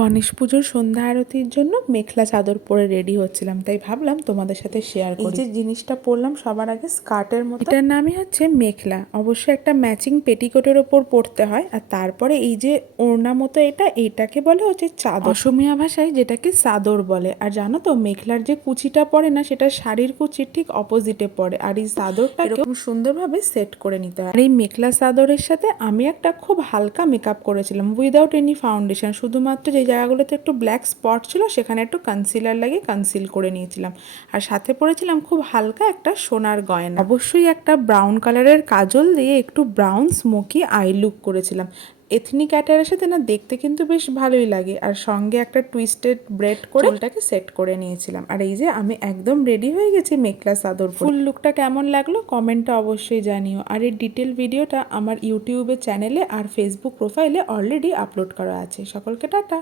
গণেশ পুজোর সন্ধ্যা আরতির জন্য মেখলা চাদর পরে রেডি হচ্ছিলাম, তাই ভাবলাম তোমাদের সাথে শেয়ার করি। এই যে জিনিসটা পরলাম সবার আগে স্কার্টের মতো, এটার নামই হচ্ছে মেখলা। অবশ্যই একটা ম্যাচিং পেটিকোটের ওপর পরতে হয়। আর তারপরে এই যে ওড়না মতো এইটাকে বলে হচ্ছে চাদর, অসমীয়া ভাষায় যেটাকে চাদর বলে। আর জানো তো মেখলার যে কুচিটা পড়ে না, সেটা শাড়ির কুচির ঠিক অপোজিটে পড়ে। আর এই চাদরটা এরকম সুন্দরভাবে সেট করে নিতে হয়। আর এই মেখলা চাদরের সাথে আমি একটা খুব হালকা মেকআপ করেছিলাম উইদাউট এনি ফাউন্ডেশন। শুধুমাত্র যে জায়গাগুলোতে একটু ব্ল্যাক স্পট ছিল সেখানে একটু কনসিলার লাগিয়ে কনসিল করে নিয়েছিলাম। আর সাথে পরেছিলাম খুব হালকা একটা সোনার গয়না। অবশ্যই একটা ব্রাউন কালারের কাজল দিয়ে একটু ব্রাউন স্মোকি আই লুক করেছিলাম। এথনিক অ্যাটায়ারের সাথে না দেখতে কিন্তু বেশ ভালোই লাগে। আর সঙ্গে একটা টুইস্টেড ব্রেড করে চুলটাকে সেট করে নিয়েছিলাম। আর এই যে আমি একদম রেডি হয়ে গেছি মেখলা চাদর পরে। ফুল লুকটা কেমন লাগলো কমেন্টে অবশ্যই জানিও। আর এই ডিটেল ভিডিওটা আমার ইউটিউবের চ্যানেলে আর ফেসবুক প্রোফাইলে অলরেডি আপলোড করা আছে। সকলকে টাটা।